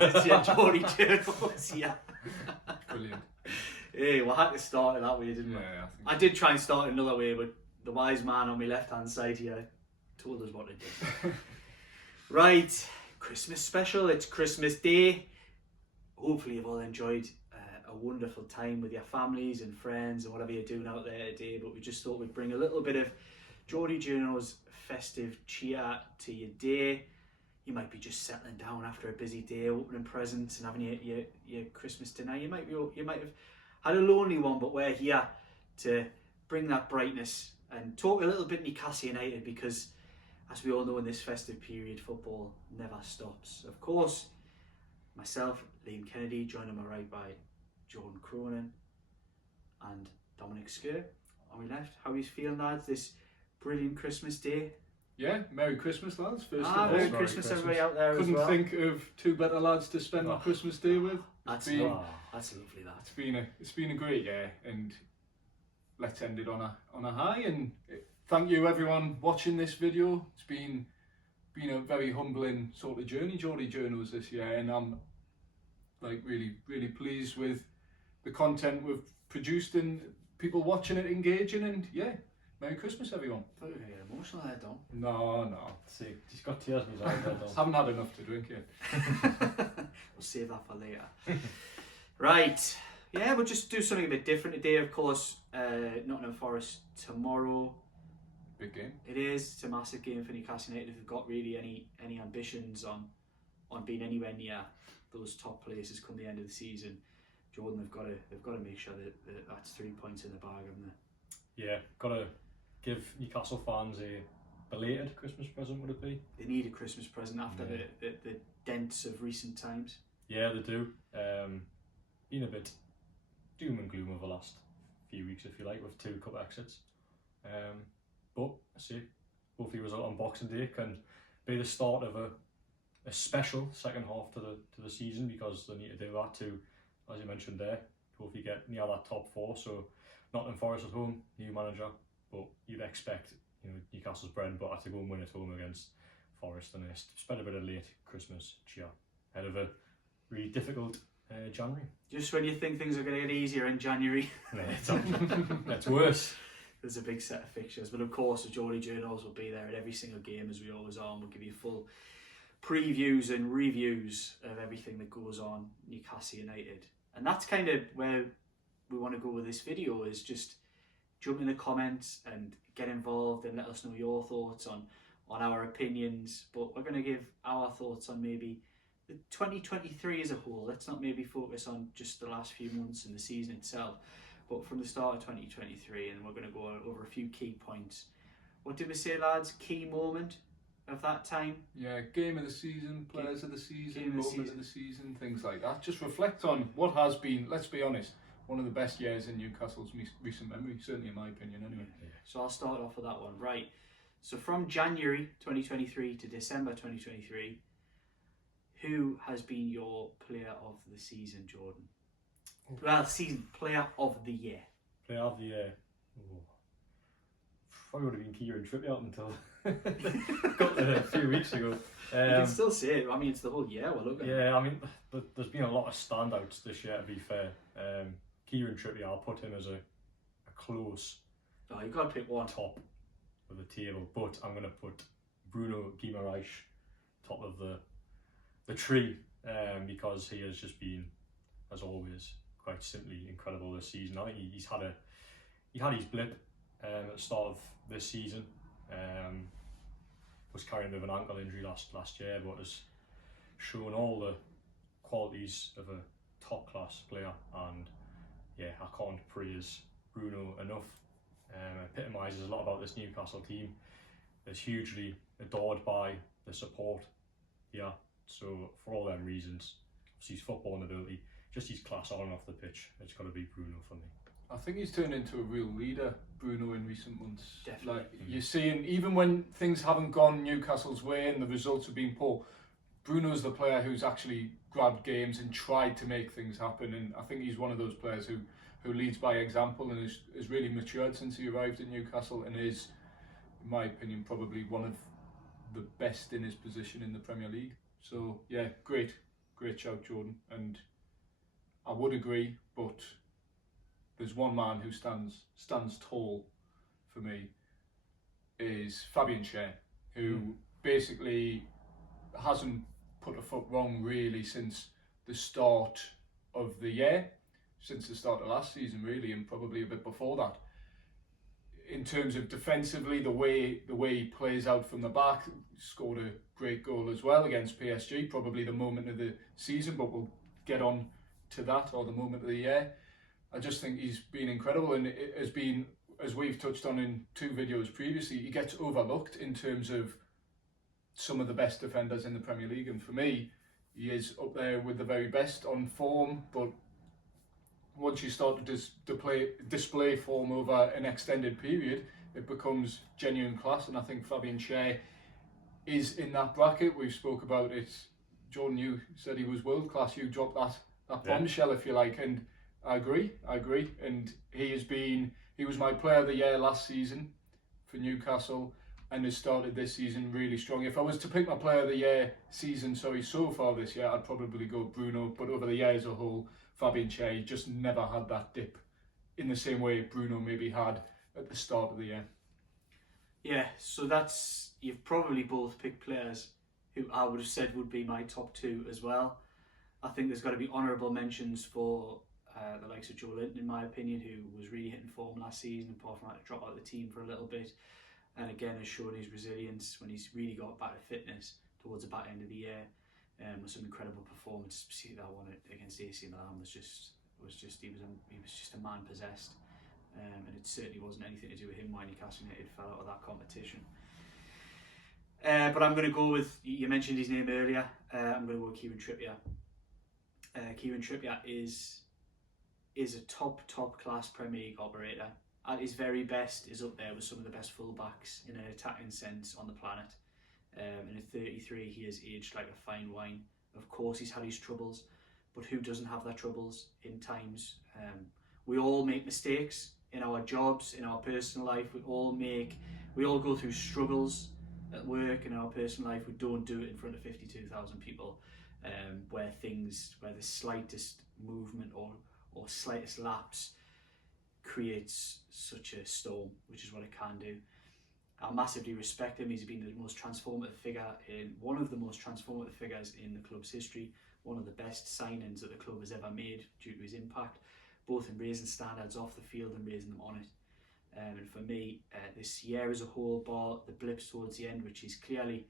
It's your Geordie Journos, yeah. Brilliant. Hey, we had to start it that way, didn't we? Yeah, I did try and start it another way, but the wise man on my left-hand side here told us what to do. Right, Christmas special. It's Christmas Day. Hopefully you've all enjoyed a wonderful time with your families and friends and whatever you're doing out there today, but we just thought we'd bring a little bit of Geordies Journos festive cheer to your day. You might be just settling down after a busy day, opening presents and having your Christmas dinner. You might have had a lonely one, but we're here to bring that brightness and talk a little bit Newcastle United, because as we all know, in this festive period, football never stops. Of course, myself, Liam Kennedy, joined on my right by Jordan Cronin and Dominic Sker on my left. How are you feeling, lads, this brilliant Christmas day? Yeah, Merry Christmas, lads. First of all, Merry Christmas, everybody out there. Couldn't as well. think of two better lads to spend my Christmas day with. That's lovely, that. It's been a great year, and let's end it on a high. And thank you everyone watching this video. It's been a very humbling sort of journey, Geordies Journos, this year, and I'm like really pleased with the content we've produced and people watching it, engaging, and yeah. Merry Christmas, everyone. I thought you were going to get emotional there, Dom. No. See, he's got tears in his eyes there, Dom. Haven't had enough to drink yet. We'll save that for later. Right. Yeah, we'll just do something a bit different today, of course. Nottingham Forest tomorrow. Big game. It is. It's a massive game for Newcastle United. If they've got really any ambitions on being anywhere near those top places come the end of the season, Jordan, they've got to make sure that that's 3 points in the bag, haven't they? Yeah, got to give Newcastle fans a belated Christmas present, would it be? They need a Christmas present after the dents of recent times. Yeah, they do. Been a bit doom and gloom over the last few weeks, if you like, with 2 cup exits. But I see, hopefully the result on Boxing Day can be the start of a special second half to the season, because they need to do that to, as you mentioned there, hopefully get near that top 4. So Nottingham Forest at home, new manager, but you'd expect Newcastle's bread and butter to go and win at home against Forest, and spend a bit of late Christmas cheer ahead of a really difficult January. Just when you think things are going to get easier in January, It's worse. There's a big set of fixtures, but of course the Geordies Journos will be there at every single game, as we always are, and we'll give you full previews and reviews of everything that goes on Newcastle United. And that's kind of where we want to go with this video, is just jump in the comments and get involved and let us know your thoughts on our opinions. But we're going to give our thoughts on maybe the 2023 as a whole. Let's not maybe focus on just the last few months and the season itself, but from the start of 2023, and we're going to go over a few key points. What did we say, lads? Key moment of that time? Yeah, game of the season, players of the season, moment of the season, things like that. Just reflect on what has been, let's be honest, one of the best years in Newcastle's recent memory, certainly in my opinion anyway. Yeah. So I'll start off with that one. Right, so from January 2023 to December 2023, who has been your player of the season, Jordan? Well, season player of the year. Player of the year. Probably would have been Kieran Trippier until got there a few weeks ago. You can still say it. I mean, it's the whole year we're looking at. Yeah, I mean, there's been a lot of standouts this year, to be fair. Kieran Trippier, I'll put him as a close. Oh, you've got to pick one. Top of the table, but I'm going to put Bruno Guimaraes top of the tree, because he has just been, as always, quite simply incredible this season. I think he had his blip at the start of this season. Was carrying a bit of an ankle injury last year, but has shown all the qualities of a top class player, and yeah, I can't praise Bruno enough. Epitomises a lot about this Newcastle team. Is hugely adored by the support here. So for all them reasons, his footballing ability, just his class on and off the pitch, it's got to be Bruno for me. I think he's turned into a real leader, Bruno, in recent months. Definitely. Like you're seeing, even when things haven't gone Newcastle's way and the results have been poor, Bruno's the player who's actually grabbed games and tried to make things happen. And I think he's one of those players who leads by example and has really matured since he arrived at Newcastle, and is, in my opinion, probably one of the best in his position in the Premier League. So yeah, great great shout, Jordan. And I would agree, but there's one man who stands tall for me, is Fabian Schär, who basically hasn't put a foot wrong really since the start of the year, since the start of last season really, and probably a bit before that. In terms of defensively, the way he plays out from the back, scored a great goal as well against PSG, probably the moment of the season, but we'll get on to that, or the moment of the year. I just think he's been incredible, and it has been, as we've touched on in 2 videos previously, he gets overlooked in terms of some of the best defenders in the Premier League, and for me, he is up there with the very best on form. But once you start to display form over an extended period, it becomes genuine class, and I think Fabian Schär is in that bracket. We've spoke about it. Jordan, you said he was world class. You dropped that bombshell, if you like, and I agree. And he was my player of the year last season for Newcastle, and has started this season really strong. If I was to pick my player of the year so far this year, I'd probably go Bruno, but over the year as a whole, Fabian Schär just never had that dip in the same way Bruno maybe had at the start of the year. Yeah, so you've probably both picked players who I would have said would be my top 2 as well. I think there's got to be honourable mentions for the likes of Joe Linton, in my opinion, who was really hitting form last season, apart from having to drop out of the team for a little bit, and again has shown his resilience when he's really got back to fitness towards the back end of the year. With some incredible performance. See that one against AC Milan was just he was just a man possessed, and it certainly wasn't anything to do with him why Newcastle United fell out of that competition. But I'm going to go with, you mentioned his name earlier, I'm going to go with Kieran Trippier. Kieran Trippier is a top class Premier League operator. At his very best, is up there with some of the best fullbacks in an attacking sense on the planet. And at 33, he has aged like a fine wine. Of course, he's had his troubles, but who doesn't have their troubles in times? We all make mistakes in our jobs, in our personal life. We all go through struggles at work, in our personal life. We don't do it in front of 52,000 people, where the slightest movement or slightest lapse creates such a storm, which is what it can do. I massively respect him. He's been one of the most transformative figures in the club's history, one of the best signings that the club has ever made due to his impact, both in raising standards off the field and raising them on it. And for me, this year as a whole, bar the blips towards the end, which he's clearly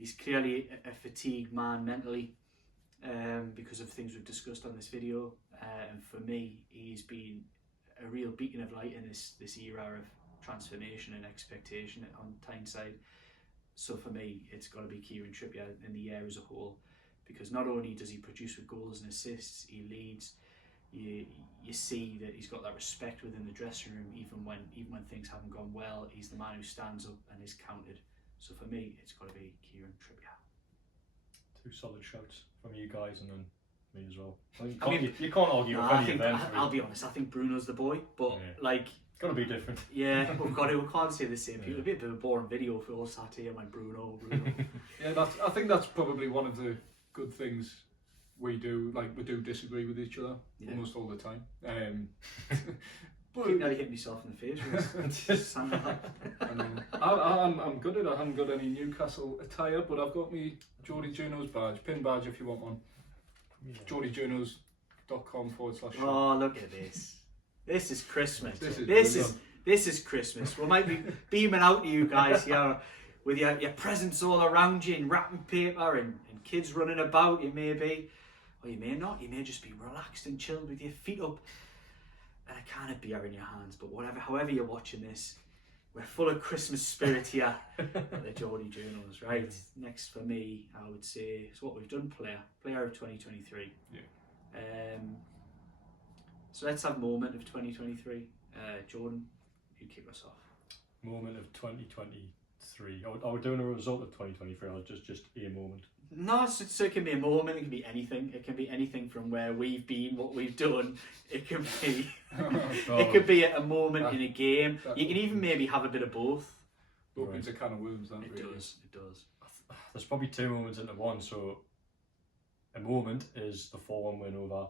a fatigued man mentally, because of things we've discussed on this video. And for me, he's been a real beacon of light in this era of transformation and expectation on Tyneside. So for me, it's got to be Kieran Trippier in the year as a whole, because not only does he produce with goals and assists, he leads. You see that he's got that respect within the dressing room, even when things haven't gone well. He's the man who stands up and is counted. So for me, it's got to be Kieran Trippier. 2 solid shouts from you guys, and then me as well. You can't argue no, with any of them. I'll be honest, I think Bruno's the boy, but it's got to be different. Yeah, we can't say the same. It'll be a bit of a boring video if we all sat here like Bruno. Yeah, I think that's probably one of the good things we do. Like, we do disagree with each other almost all the time. But I keep nearly hitting myself in the face. I'm good at it. I haven't got any Newcastle attire, but I've got me Geordies Journos badge, pin badge if you want one. Yeah. Geordiesjournos.com/shop. Oh, look at this. This is Christmas. This is Christmas. We might be beaming out to you guys here with your presents all around you and wrapping paper and kids running about. You may be, or you may not. You may just be relaxed and chilled with your feet up and a can of beer in your hands. But however you're watching this, we're full of Christmas spirit here at the Geordies Journos, right? Next for me, I would say, is what we've done, player of 2023. Yeah. So let's have moment of 2023. Jordan, you kick us off. Moment of 2023. Are we doing a result of 2023 or just a moment? No, so it can be a moment, it can be anything. It can be anything from where we've been, what we've done. It can be it could be a moment in a game. You can even maybe have a bit of both. Opens a can of worms, It does. There's probably 2 moments into one, so a moment is the 4-1 win over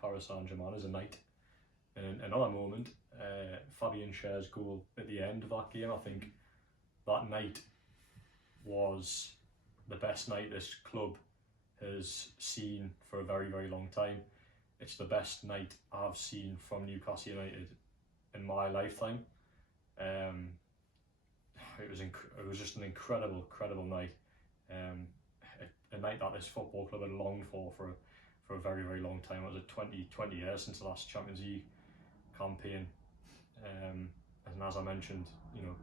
Paris Saint-Germain as a night. And another moment, Fabien Schär's goal at the end of that game. I think that night was the best night this club has seen for a very, very long time. It's the best night I've seen from Newcastle United in my lifetime. It was just an incredible night. A night that this football club had longed for a very, very long time. It was 20 years since the last Champions League campaign. And as I mentioned, you know,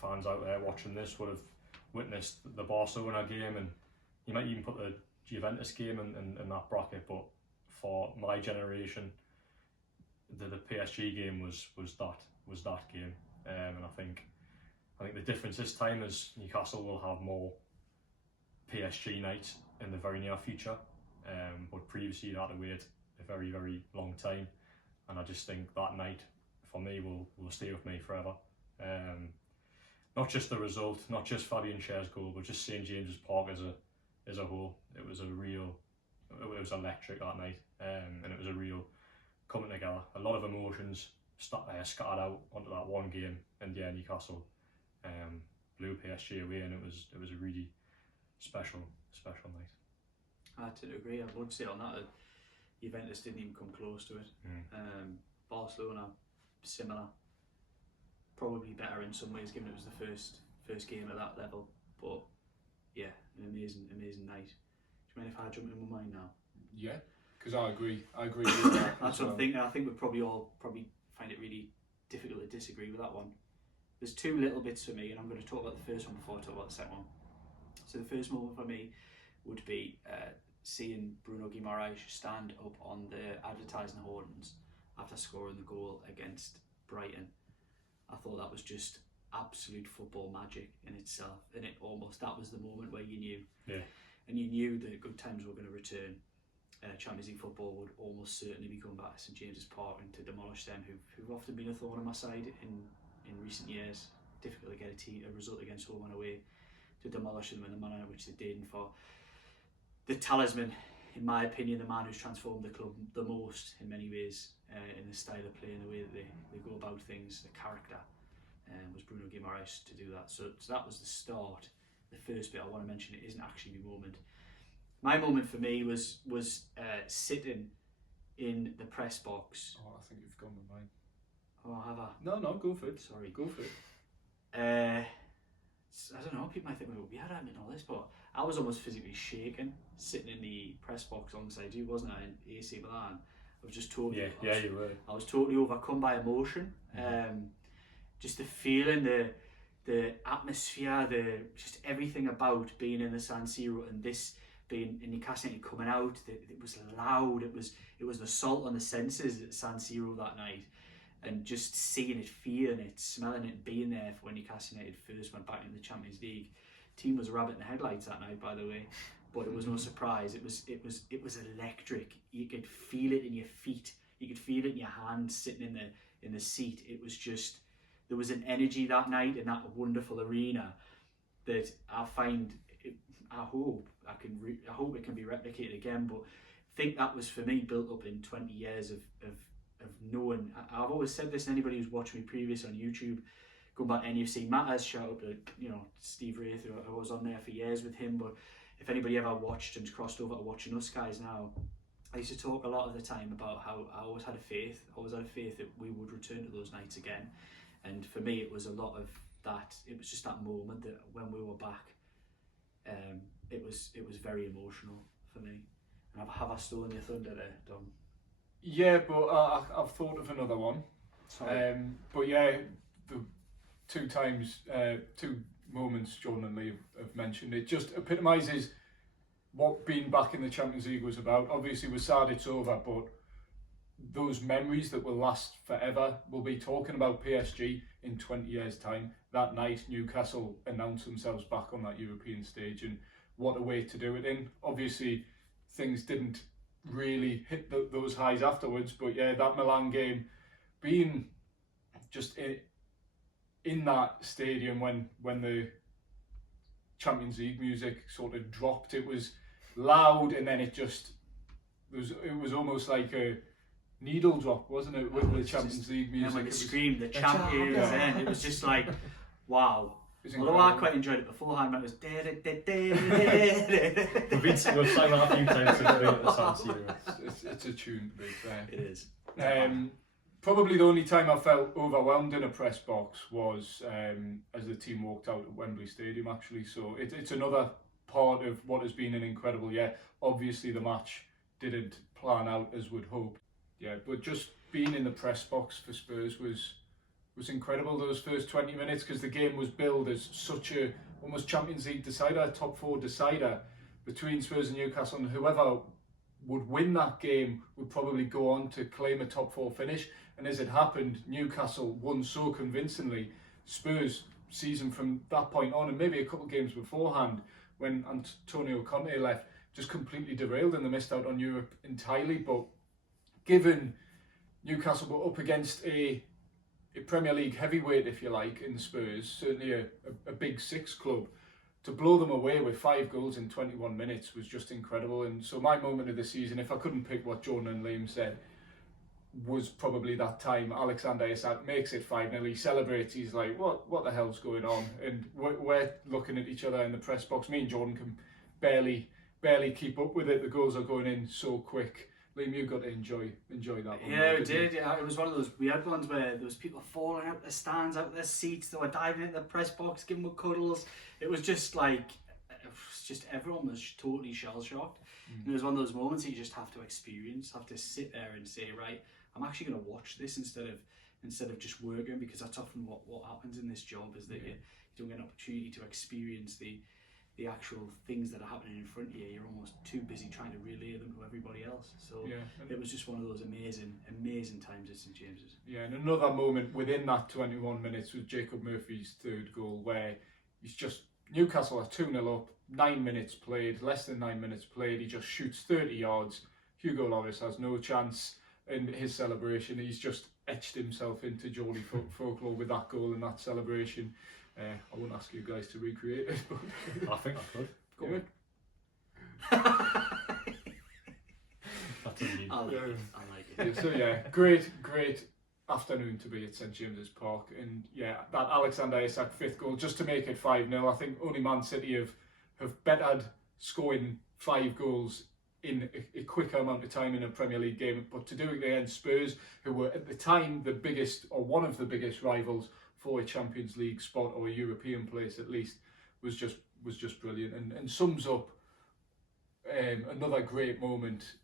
fans out there watching this would have witnessed the Barcelona game, and you might even put the Juventus game in that bracket, but for my generation, the PSG game was that game. And I think the difference this time is Newcastle will have more PSG nights in the very near future, but previously you had to wait a very, very long time, and I just think that night for me will stay with me forever. Not just the result, not just Fabien Schär's goal, but just St James's Park as a whole. It was electric that night, and it was a real coming together. A lot of emotions scattered out onto that one game, and yeah, Newcastle blew PSG away, and it was a really special night. I tend to agree. I would say on that, Juventus didn't even come close to it. Barcelona, similar, probably better in some ways, given it was the first game at that level. But yeah, an amazing night. Do you mind if I jump in with mine now? Yeah, because I agree with that. That's what I'm thinking. I think we'd probably all find it really difficult to disagree with that one. There's two little bits for me, and I'm going to talk about the first one before I talk about the second one. So the first moment for me would be seeing Bruno Guimaraes stand up on the advertising hoardings after scoring the goal against Brighton. I thought that was just absolute football magic in itself, and that was the moment where you knew, and you knew that good times were going to return. Champions League football would almost certainly be going back to St James's Park and to demolish them, who've often been a thorn on my side in recent years. Difficult to get a result against home and away, to demolish them in the manner in which they did, and for the talisman, in my opinion, the man who's transformed the club the most in many ways, in the style of play and the way that they go about things, the character, was Bruno Guimaraes to do that. So that was the start. The first bit I want to mention, it isn't actually my moment. My moment for me was sitting in the press box. Oh, I think you've gone with mine. Oh, have I? No, go for it. Sorry. Go for it. I don't know, people might think we're weird at and all this, but I was almost physically shaking sitting in the press box alongside you, wasn't I, in AC Milan? I was just totally... you were. I was totally overcome by emotion. Just the feeling, the atmosphere, just everything about being in the San Siro, and this being in Newcastle United coming out. It was loud. It was an assault on the senses at San Siro that night, and just seeing it, feeling it, smelling it, being there for when Newcastle United first went back in the Champions League. Team was a rabbit in the headlights that night, by the way, but it was no surprise. It was electric. You could feel it in your feet. You could feel it in your hands sitting in the seat. It was just, there was an energy that night in that wonderful arena that I find. I hope it can be replicated again. But I think that was, for me, built up in 20 years of knowing. I've always said this, and anybody who's watched me previous on YouTube, going back to NUFC Matters, shout out to Steve Wraith, who I was on there for years with him. But if anybody ever watched and crossed over to watching us guys now, I used to talk a lot of the time about how I always had a faith that we would return to those nights again. And for me, it was a lot of that. It was just that moment that when we were back, it was very emotional for me. And have I stolen your thunder there, Dom? Yeah, but I've thought of another one. Sorry. But yeah, the two moments Jordan and Lee have mentioned, it just epitomises what being back in the Champions League was about. Obviously, we're sad it's over, but those memories that will last forever. We'll be talking about PSG in 20 years' time. That night, Newcastle announced themselves back on that European stage, and what a way to do it in. Obviously, things didn't really hit those highs afterwards, but yeah, that Milan game, being just in that stadium when the Champions League music sort of dropped, it was loud, and then it was almost like a needle drop, wasn't it, with the Champions League music? And when they It was- screamed the champions, and it was just like, wow. it was Although I incredible. quite enjoyed it beforehand, when it was. We've sang that a few times today at the San Siro. It's a tune, to be fair. It is. Probably the only time I felt overwhelmed in a press box was as the team walked out at Wembley Stadium, actually. So it's another part of what has been an incredible year. Obviously, the match didn't plan out as we'd hoped. Yeah, but just being in the press box for Spurs was incredible, those first 20 minutes, because the game was billed as such a almost Champions League decider, top four decider between Spurs and Newcastle, and whoever would win that game would probably go on to claim a top four finish. And as it happened, Newcastle won so convincingly. Spurs' season from that point on, and maybe a couple of games beforehand, when Antonio Conte left, just completely derailed, and they missed out on Europe entirely. But given Newcastle were up against a Premier League heavyweight, if you like, in Spurs, certainly a big six club, to blow them away with 5 goals in 21 minutes was just incredible. And so my moment of the season, if I couldn't pick what Jordan and Liam said, was probably that time Alexander Isak makes it 5-0. He celebrates. He's like, what the hell's going on? And we're looking at each other in the press box. Me and Jordan can barely keep up with it. The goals are going in so quick. Liam, you got to enjoy that one. Yeah, we did. Yeah, it was one of those weird ones where there was people falling out their stands, out their seats. They were diving into the press box, giving them cuddles. It was just like, everyone was totally shell shocked. And it was one of those moments that you just have to experience, have to sit there and say, right, I'm actually going to watch this instead of just working, because that's often what happens in this job, is that you don't get an opportunity to experience the actual things that are happening in front of you. You're almost too busy trying to relay them to everybody else. So it was just one of those amazing times at St James's. Yeah, and another moment within that 21 minutes was Jacob Murphy's third goal, where he's just, Newcastle are 2-0 up, 9 minutes played, less than 9 minutes played. He just shoots 30 yards. Hugo Lloris has no chance. In his celebration, he's just etched himself into Geordie folklore with that goal and that celebration. I won't ask you guys to recreate it, but I think I could. go on. That's indeed. I like it. So yeah, great afternoon to be at St James's Park, and yeah, that Alexander Isak 5th goal just to make it 5-0. I think only Man City have bettered scoring 5 goals in a quicker amount of time in a Premier League game, but to do it against Spurs, who were at the time the biggest, or one of the biggest rivals for a Champions League spot, or a European place at least, was just brilliant, and sums up another great moment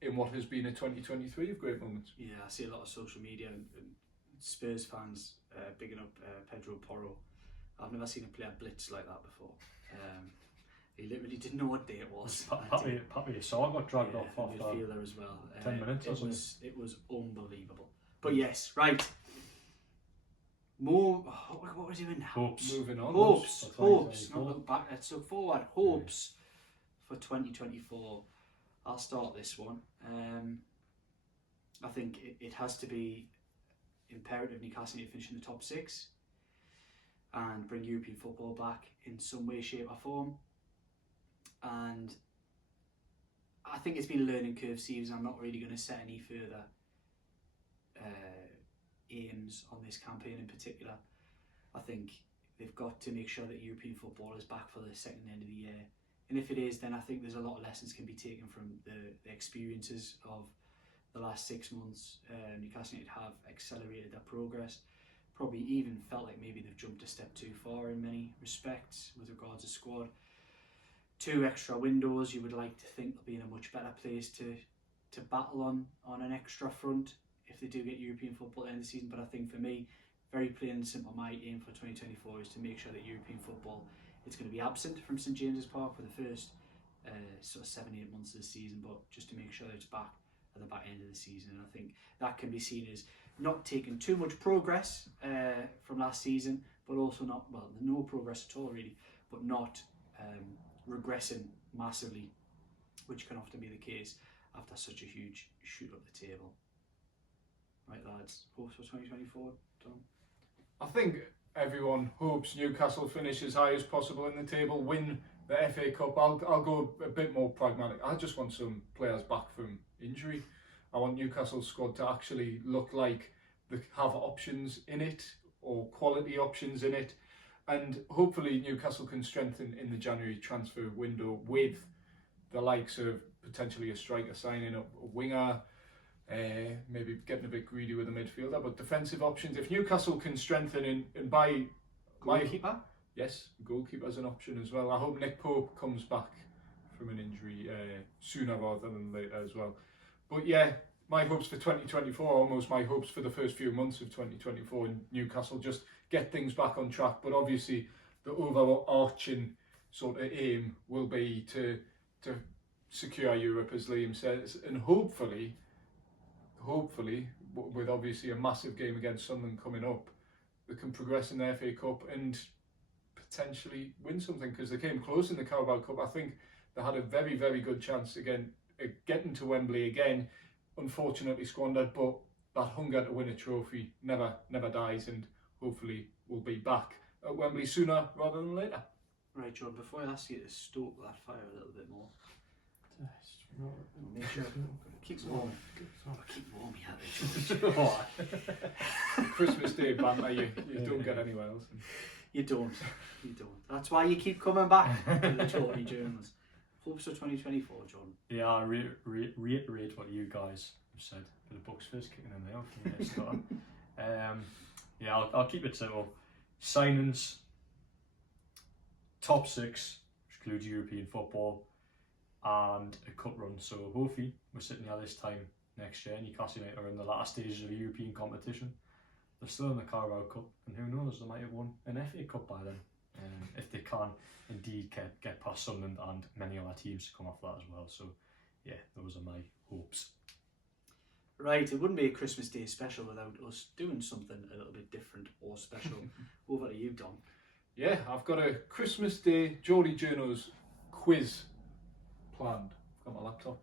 in what has been a 2023 of great moments. Yeah, I see a lot of social media and Spurs fans bigging up Pedro Porro. I've never seen a player blitz like that before. He literally didn't know what day it was. Papi Asar got dragged off after midfielder as well. 10 minutes. It was unbelievable. But yes, right. More. What are we doing now? Hopes. Moving on. Hopes. For Hopes. 2024. Not look back. Let's look forward. Hopes for 2024. I'll start this one. I think it has to be imperative Newcastle need to finish in the top 6 and bring European football back in some way, shape or form. And I think it's been a learning curve season. I'm not really going to set any further aims on this campaign in particular. I think they've got to make sure that European football is back for the second end of the year. And if it is, then I think there's a lot of lessons can be taken from the experiences of the last 6 months. Newcastle United have accelerated their progress. Probably even felt like maybe they've jumped a step too far in many respects with regards to squad. 2 extra windows, you would like to think they'll be in a much better place to battle on an extra front if they do get European football at the end of the season. But I think for me, very plain and simple, my aim for 2024 is to make sure that European football is going to be absent from St James's Park for the first sort of 7-8 months of the season, but just to make sure that it's back at the back end of the season. And I think that can be seen as not taking too much progress from last season, but also no progress at all really, but not regressing massively, which can often be the case after such a huge shoot up the table. Right lads, hopes for 2024, Tom? I think everyone hopes Newcastle finish as high as possible in the table, win the FA Cup, I'll go a bit more pragmatic. I just want some players back from injury. I want Newcastle's squad to actually look like they have options in it, or quality options in it, and hopefully Newcastle can strengthen in the January transfer window with the likes of potentially a striker signing, a winger, maybe getting a bit greedy with a midfielder, but defensive options. If Newcastle can strengthen and buy Goalkeeper? Yes, goalkeeper's an option as well. I hope Nick Pope comes back from an injury sooner rather than later as well. But yeah, my hopes for 2024, almost my hopes for the first few months of 2024 in Newcastle, just get things back on track. But obviously the overarching sort of aim will be to secure Europe, as Liam says, and hopefully with obviously a massive game against Sunderland coming up, they can progress in the FA Cup and potentially win something, because they came close in the Carabao Cup. I think they had a very, very good chance again getting to Wembley again, unfortunately squandered, but that hunger to win a trophy never dies, and hopefully we'll be back at Wembley sooner rather than later. Right, John, before I ask you to stoke that fire a little bit more, make sure keep warm. Keep warm, yeah. Christmas Day banter, you don't get anywhere else. You don't. That's why you keep coming back to the Geordie Journos. Hopes for 2024, John. Yeah, I reiterate what you guys have said. The Bucks fizz kicking in there from the start. Yeah, I'll keep it simple. Signings, top 6, which includes European football, and a cup run. So hopefully we're sitting here this time next year, Newcastle United are in the latter stages of a European competition. They're still in the Carabao Cup, and who knows, they might have won an FA Cup by then, if they can indeed get past Sunderland and many other teams to come off that as well. So yeah, those are my hopes. Right, it wouldn't be a Christmas Day special without us doing something a little bit different or special. Over to you, Dom. Yeah, I've got a Christmas Day Geordies Journos quiz planned. I've got my laptop.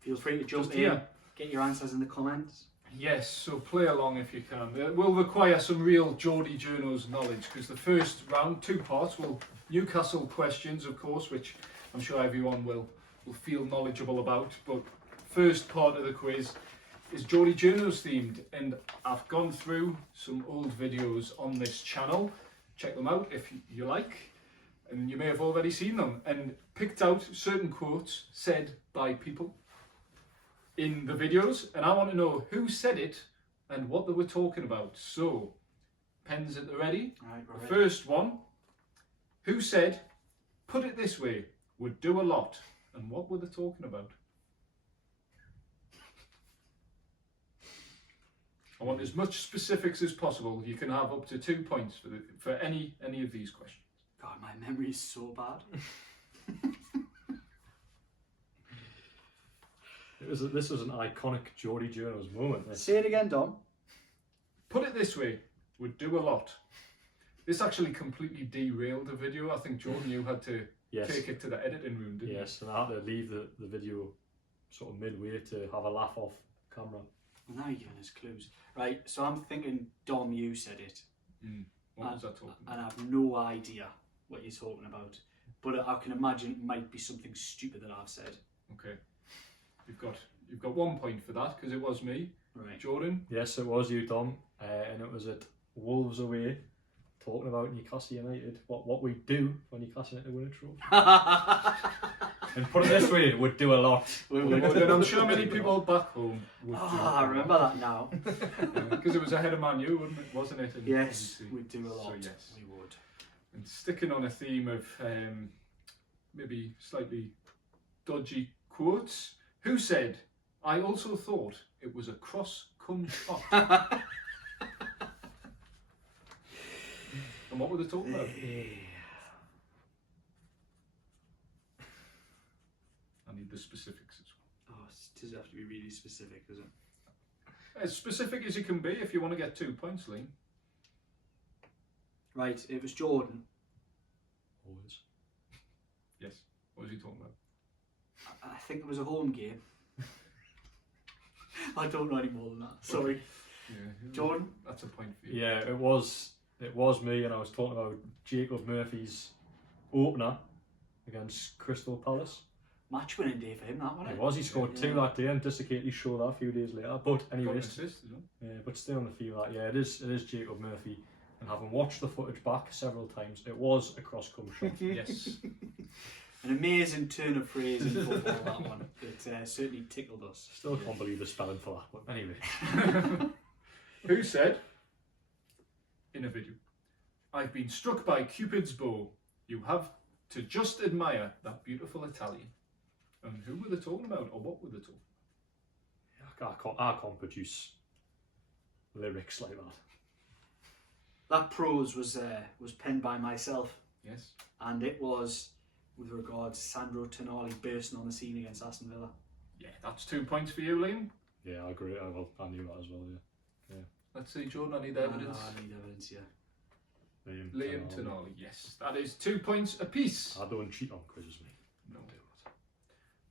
Feel free to jump in, get your answers in the comments. Yes, so play along if you can. It will require some real Geordies Journos knowledge, because the first round, 2 parts, will Newcastle questions, of course, which I'm sure everyone will feel knowledgeable about. But first part of the quiz is Geordies Journos themed, and I've gone through some old videos on this channel. Check them out if you like, and you may have already seen them, and picked out certain quotes said by people in the videos, and I want to know who said it and what they were talking about. So, pens at the ready. Right, the first one, who said, "Put it this way, would do a lot," and what were they talking about? I want as much specifics as possible. You can have up to 2 points for any of these questions. God, my memory is so bad. This was an iconic Geordies Journos moment. Say it again, Dom. Put it this way, would do a lot. This actually completely derailed the video. I think, Jordan, you had to take it to the editing room, didn't you? Yes, and I had to leave the video sort of midway to have a laugh off camera. Well, now you're giving us clues. Right, so I'm thinking, Dom, you said it. What was that talking about? And I have no idea what you're talking about. But I can imagine it might be something stupid that I've said. Okay. You've got 1 point for that, because it was me. Right. Jordan? Yes, it was you, Dom, and it was at Wolves away, talking about Newcastle United, what we do when Newcastle United win a trophy. And put it this way, it would do a lot. I'm sure many people back home would do I remember that now. Because it was ahead of Man U, wasn't it? And yes, we'd do a lot. So yes, we would. And sticking on a theme of maybe slightly dodgy quotes, who said, "I also thought it was a cross-cum shot"? And what were they talking about? I need the specifics as well. Oh, does it have to be really specific, does it? As specific as you can be if you want to get 2 points, Liam. Right, it was Jordan. Always. Yes. What was he talking about? I think it was a home game. I don't know any more than that. Sorry. Yeah. Jordan? That's a point for you. Yeah, it was me, and I was talking about Jacob Murphy's opener against Crystal Palace. Match winning day for him, that wasn't It it? was. He scored 2 that day, and Desiccated showed that a few days later. But Got an anyways, assist, isn't but still in the field that it is Jacob Murphy. And having watched the footage back several times, it was a cross-come shot. it? Yes. An amazing turn of phrase in football, that one. It certainly tickled us. Still can't believe the spelling for that. But anyway, Who said in a video, "I've been struck by Cupid's bow. You have to just admire that beautiful Italian." And who were they talking about, or what were they talking I can't produce lyrics like that. That prose was penned by myself, about? Yes. and it was with regards to Sandro Tonali bursting on the scene against Aston Villa. Yeah, that's 2 points for you, Liam. Yeah, I agree. I knew that as well. Yeah. Let's see, Jordan, I need evidence. I need evidence, yeah. Liam Tonali, yes. That is 2 points apiece. I don't cheat on quizzes, mate. No.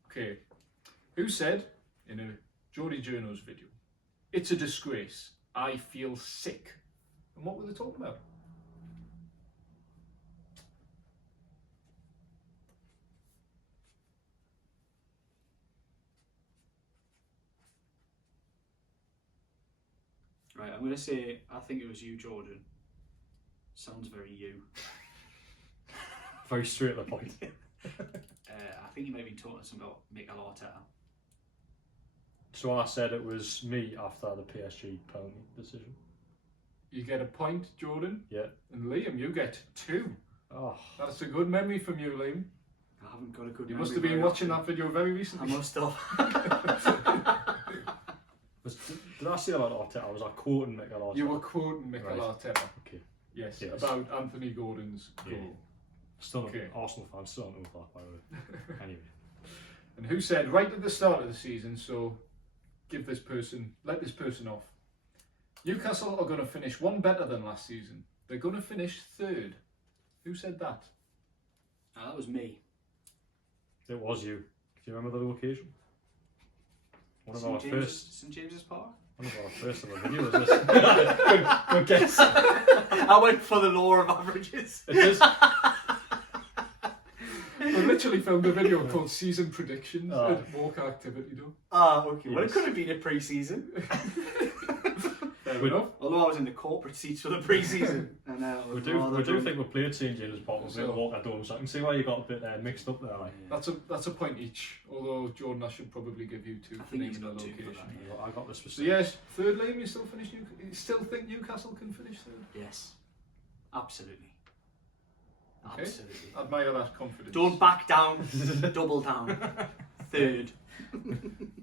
Okay. Who said in a Geordies Journos video, "It's a disgrace. I feel sick." And what were they talking about? Right, I'm going to say, I think it was you, Jordan. Sounds very you. Very straight to the point. I think you may be talking to some about Mikel Arteta. So I said it was me after the PSG penalty decision. You get a point, Jordan. Yeah. And Liam, you get 2. Oh, That's a good memory from you, Liam. I haven't got a good You memory must have been very watching often. that video very I recently. must have. did I say about Arteta? I was quoting Mikel Arteta. You were quoting Mikel Right. Arteta. Okay. Yes, Yes. about Anthony Gordon's goal. Yeah. Still, Okay. Arsenal fans still don't know that, by the way. Anyway. And who said right at the start of the season, so let this person off. Newcastle are going to finish one better than last season. They're going to finish 3rd. Who said that? That was me. It was you. Do you remember the location? One of our St. first. St. James's Park? One of our first ever videos. This. good guess. I went for the law of averages. It is. We literally filmed a video called Season Predictions Oh. at Walk Activity Dome. Ah, okay. Well, it Yes. could have been a pre-season. Fair enough. Although I was in the corporate seats for the pre-season. And I was We do rather drunk. think we played St James's Park with So- Walker Dome, so I can see why you got a bit mixed up there. Like. That's a point each. Although Jordan, I should probably give you 2 I for think he's naming the got 2 for location. that, yeah. I got this for So yes, 3rd Liam, you still think Newcastle can finish 3rd? Yes. Absolutely. Okay. Absolutely. Admire that confidence. Don't back down. Double down. 3rd.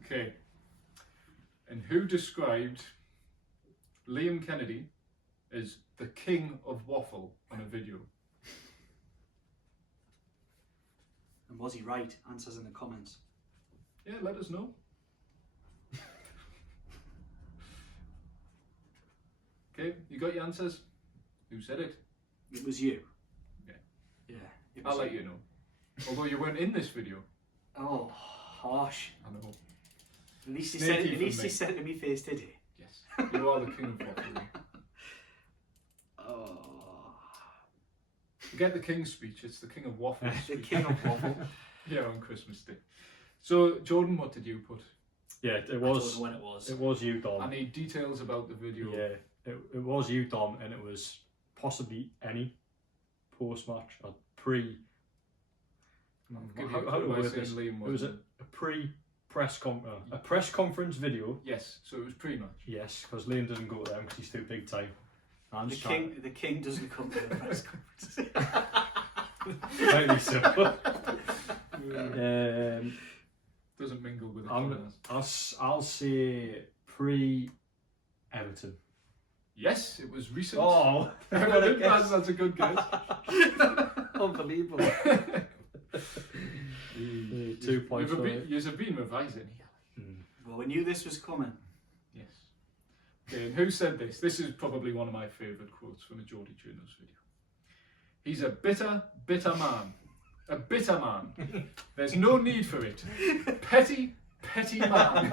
Okay. And who described Liam Kennedy as the king of waffle on a video? And was he right? Answers in the comments. Yeah, let us know. Okay, you got your answers? Who said it? It was you. Yeah. Yeah. it was I'll let you know. Although you weren't in this video. Oh, harsh. I know. At least he Sneaky said. At from least me. he said to me face, did he? Yes. You are the king of waffle. Liam. Oh, Forget the king's speech, it's the king of waffle the speech. king of waffle. Yeah, on Christmas Day. So, Jordan, what did you put? Yeah, it I don't was. know when it was. It was you, Dom. I need details about the video. Yeah, it was you, Dom, and it was possibly any post-match or pre. I'll give How you a do clue we by word saying this? Liam It was wasn't. a press conference video. Yes, so it was pre-match. Yes, because Liam doesn't go to them because he's too big time. I'm The just trying. king. The king doesn't come to the press conference. Rightly so. Doesn't mingle with the I'm, colours. I'll say pre-Everton. Yes, it was recent. Oh, Everton, that's a good guess. Unbelievable. 2 points. for it. You've been revising here. Well, we knew this was coming. Yes. Okay, and who said this? This is probably one of my favourite quotes from a Geordies Journos video. He's a bitter, bitter man. A bitter man. There's no need for it. Petty, petty man.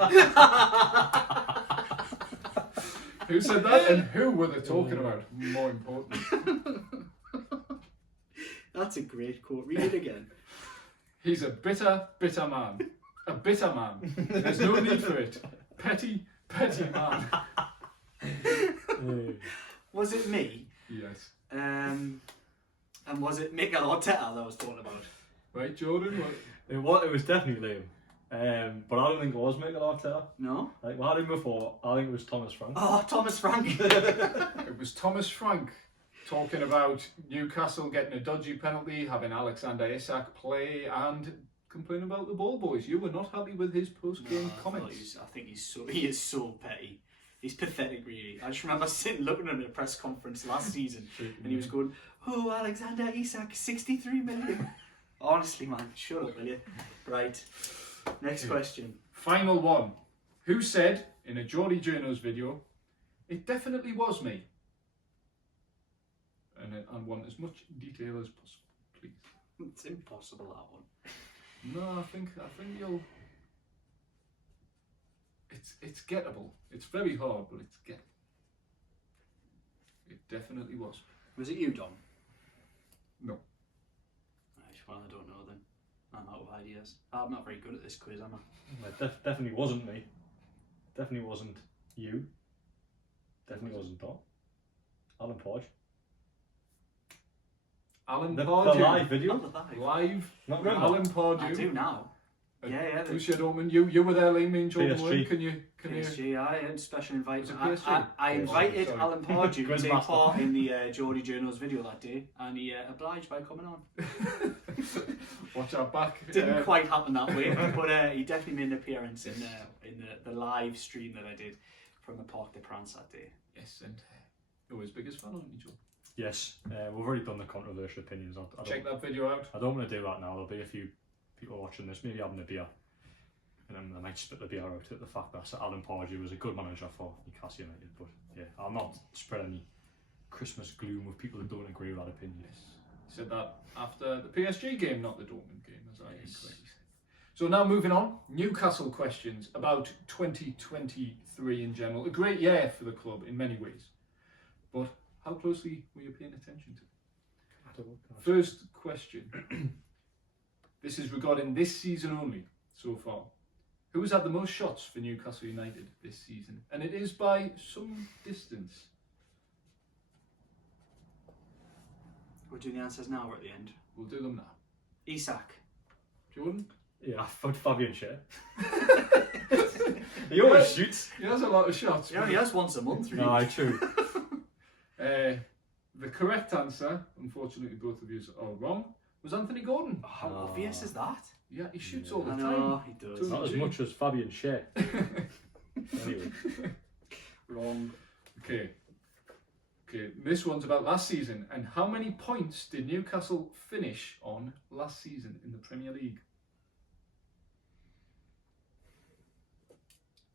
Who said that and who were they talking about? More important. That's a great quote. Read it again. He's a bitter, bitter man. A bitter man. There's no need for it. Petty, petty man. Was it me? Yes. And was it Mikel Arteta that I was talking about? Right, Jordan? What? It was definitely Liam. But I don't think it was Mikel Arteta. No? Like, we had him before. I think it was Thomas Frank. Oh, Thomas Frank. It was Thomas Frank talking about Newcastle getting a dodgy penalty, having Alexander Isak play, and complaining about the ball boys. You were not happy with his post-game comments. I think he is so petty. He's pathetic, really. I just remember sitting looking at him at a press conference last season, and he was going, "Oh, Alexander Isak, 63 million." Honestly, man, shut up, will you? Right. Next question. Final one. Who said in a Geordie Journos video, "It definitely was me"? And I want as much detail as possible, please. It's impossible, that one. No, I think you'll. It's gettable. It's very hard, but it's gettable. It definitely was. Was it you, Dom? No. Right, well, I don't know then. I'm out of ideas. I'm not very good at this quiz, am I? It definitely wasn't me. Definitely wasn't you. Definitely wasn't Dom. Alan Podge. Alan The Pardew. live video. Not live. Live. Not remember. Alan Pardew. I do now. Yeah. Who's your Dortmund? You were there, Liam, me and Jordan PSG. were. Can you? PSG, I had special invite. Was it PSG? I invited Sorry. Alan Pardew to Quiz take master. part in the Geordie Journos video that day, and he obliged by coming on. Watch our back. Didn't quite happen that way, but he definitely made an appearance in the live stream that I did from the Parc des Princes that day. Yes, and you're his biggest fan, aren't you, Joe? Yes, we've already done the controversial opinions. I Check don't, that video out. I don't want to do that now. There'll be a few people watching this, maybe having a beer. And then I might spit the beer out at the fact that Alan Pardew was a good manager for Newcastle United. But yeah, I'll not spread any Christmas gloom with people who don't agree with that opinion. Yes. He said that after the PSG game, not the Dortmund game, as I incorrectly said. So now moving on, Newcastle questions about 2023 in general. A great year for the club in many ways. But how closely were you paying attention to it? I don't know. First question. This is regarding this season only so far. Who has had the most shots for Newcastle United this season? And it is by some distance. We're doing the answers now or at the end? We'll do them now. Isak. Jordan? Yeah, Fabian Schär. He always shoots. He has a lot of shots. Yeah, he has once a month, really. No, true. The correct answer, unfortunately both of you are wrong, was Anthony Gordon. How obvious is that? Yeah, he shoots all the I time. know, he does. Not as much as Fabian Schär. Anyway. Wrong. Okay, this one's about last season. And how many points did Newcastle finish on last season in the Premier League?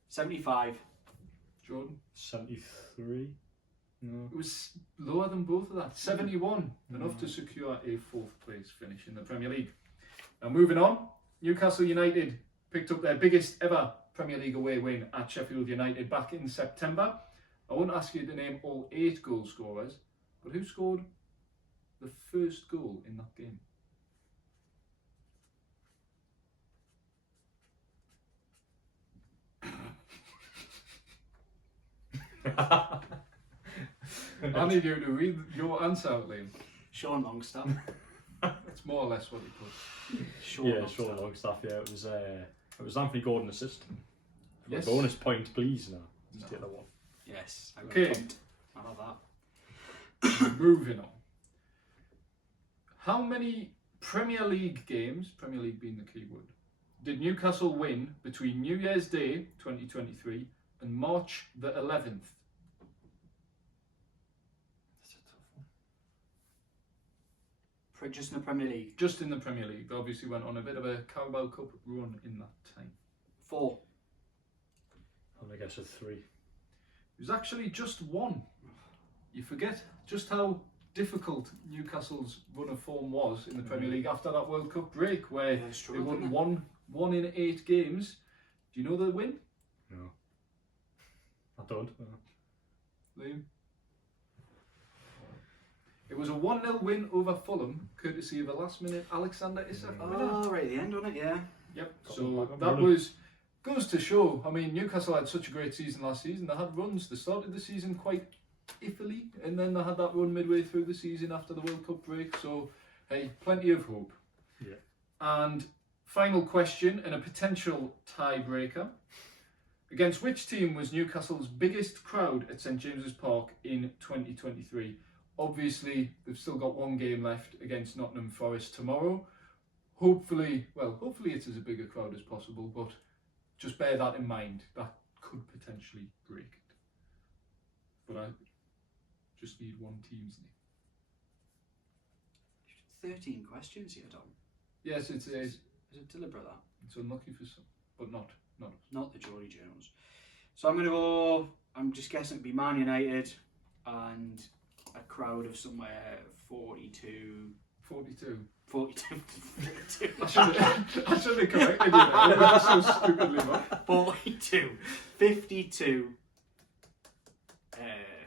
75. Jordan? 73? No. It was lower than both of that. 71, enough to secure a fourth place finish in the Premier League. Now moving on, Newcastle United picked up their biggest ever Premier League away win at Sheffield United back in September. I won't ask you to name all 8 goal scorers, but who scored the first goal in that game? I need you to read your answer out, Liam. Sean Longstaff. That's more or less what he put. Sean Longstaff. Yeah, it was Anthony Gordon assist. Yes. A bonus point, please. No, just take that one. Yes. I got Okay. a point. I love that. Moving on. How many Premier League games, Premier League being the key word, did Newcastle win between New Year's Day 2023 and March the 11th? That's a tough one. Just in the Premier League. Just in the Premier League. They obviously went on a bit of a Carabao Cup run in that time. 4. I'm gonna guess a 3. It was actually just 1. You forget just how difficult Newcastle's run of form was in the Premier League after that World Cup break, where Yeah, it's true, they isn't won it? one in 8 games. Do you know the win, No. I don't. No. Liam? It was a 1-0 win over Fulham, courtesy of a last-minute Alexander Isak winner. Oh, right at the end, wasn't it? Yeah. Yep. Got So them back up that running. goes to show. I mean, Newcastle had such a great season last season. They had runs. They started the season quite iffily, and then they had that run midway through the season after the World Cup break. So, hey, plenty of hope. Yeah. And final question, and a potential tiebreaker. Against which team was Newcastle's biggest crowd at St James's Park in 2023? Obviously, they've still got one game left against Nottingham Forest tomorrow. Hopefully it's as a big a crowd as possible, but just bear that in mind. That could potentially break it. But I just need one team's name. 13 questions here, Dom. Yes, it's Is it deliberate, that? it's unlucky for some, but not. Not the Geordie Journos. So I'm going to go, I'm just guessing it'd be Man United and a crowd of somewhere 42. 42. 42. I should have corrected you there. It was so stupidly wrong. 42. 52.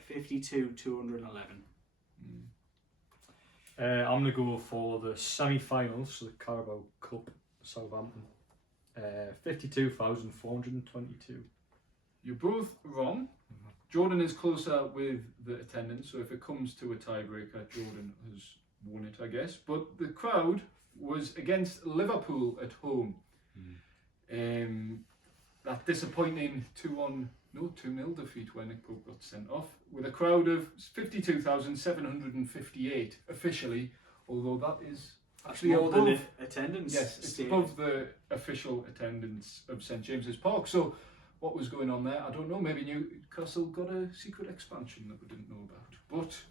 52, 211. I'm going to go for the semi-finals, so the Carabao Cup, Southampton. 52,422. You're both wrong. Jordan is closer with the attendance, so if it comes to a tiebreaker, Jordan has won it, I guess. But the crowd was against Liverpool at home. That disappointing 2-0 defeat when Nick Pope got sent off, with a crowd of 52,758 officially, although that is actually more above than attendance. Yes, it's above the official attendance of St James's Park. So what was going on there? I don't know. Maybe Newcastle got a secret expansion that we didn't know about. But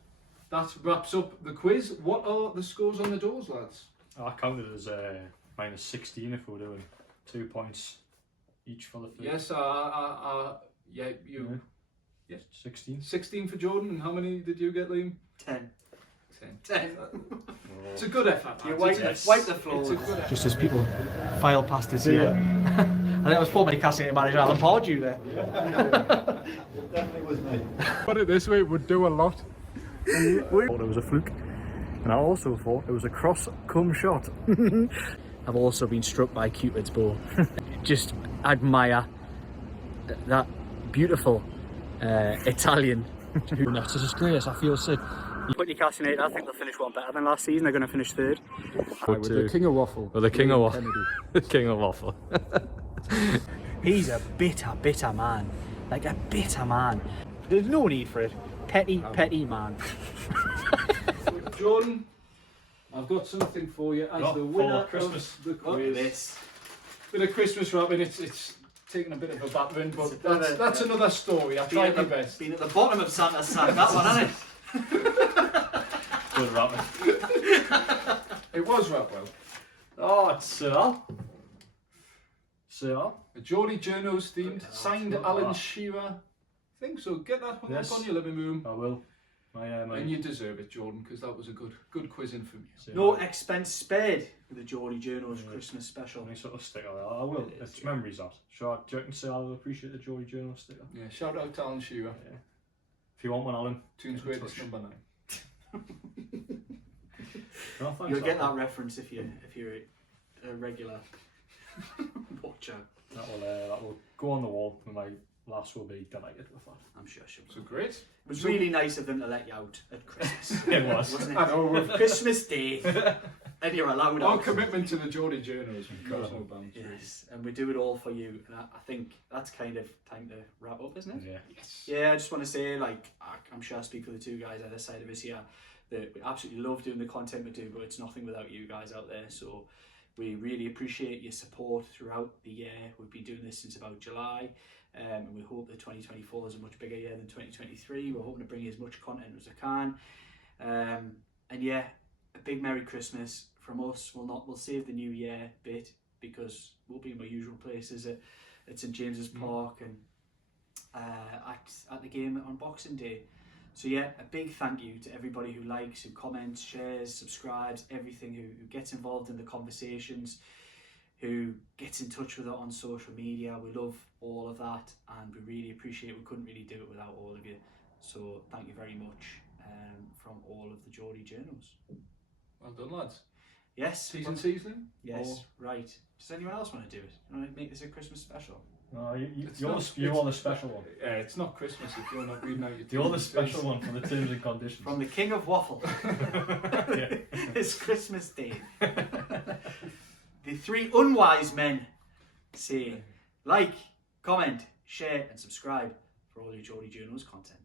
that wraps up the quiz. What are the scores on the doors, lads? I counted as minus 16 if we were doing 2 points each for the third. Yes, you. Yes, 16. 16 for Jordan, and how many did you get, Liam? 10. 10. It's a good effort. You lads. wipe the floor. It's a good effort. Just as people file past us here. I think it was former Newcastle United manager Alan Pardew there. Put it this way, it would do a lot. I thought it was a fluke, and I also thought it was a cross-come shot. I've also been struck by Cupid's bow. Just admire that beautiful Italian. It's a disgrace. I feel sick. Put Newcastle United, I think they'll finish one better than last season. They're going to finish third. With the King of Waffle. Well, the King of Waffle. The King of Waffle. He's a bitter man. Like a bitter man. There's no need for it. Petty man. Jordan, I've got something for you as the winner Christmas. of the Look at quiz. this. Bit of Christmas wrapping. It's taken a bit of a battering, but It's a bit of that's another story. I tried my best. Been at the bottom of Santa's sack, that one, hasn't it? Good rapping. It was wrapped well. Oh, it's Sir. A Geordie Journos themed, signed not Alan bad. Shearer. I think so. Get that hung Yes. up on your living room. I will. And you deserve it, Jordan, because that was a good quizzing from you. No expense spared with the Geordie Journos Christmas special. Any sort of sticker there. I will. It is, It's yeah. memories that. Sure, do you reckon say I'll appreciate the Geordie Journal sticker? Yeah, shout out to Alan Shearer. Yeah. If you want one, Alan. Tunes Get in greatest touch. number 9. No, thanks, You'll get that Alan. reference if you're a regular watcher. That will go on the wall, and my lass will be delighted with that. I'm sure she'll. So great. It was really nice of them to let you out at Christmas. It was. Wasn't I it? know. With Christmas Day, and you're allowed our out. commitment to the Geordie Journos, we cross no bounds. Yes, and we do it all for you. And I think that's kind of time to wrap up, isn't it? Yeah. Yes. Yeah, I just want to say, like, I'm sure I speak for the two guys either side of us here, that we absolutely love doing the content we do, but it's nothing without you guys out there. So we really appreciate your support throughout the year. We've been doing this since about July, and we hope that 2024 is a much bigger year than 2023. We're hoping to bring you as much content as I can. And yeah, a big Merry Christmas from us. We'll save the New Year bit because we'll be in my usual places at St James's Park and at the game on Boxing Day. So yeah, a big thank you to everybody who likes, who comments, shares, subscribes, everything, who gets involved in the conversations, who gets in touch with it on social media. We love all of that, and we really appreciate it. We couldn't really do it without all of you. So thank you very much. from all of the Geordie Journos. Well done, lads. Yes. Seasoning? Yes. Right. Does anyone else want to do it? You want to make this a Christmas special? No, It's you're, not- you're on the special one. Yeah, it's not Christmas if you're not reading out your You're the T's. special one for the terms and conditions. From the King of Waffle. Yeah. It's Christmas Day. The three unwise men say like, comment, share, and subscribe for all your Geordie Journos content.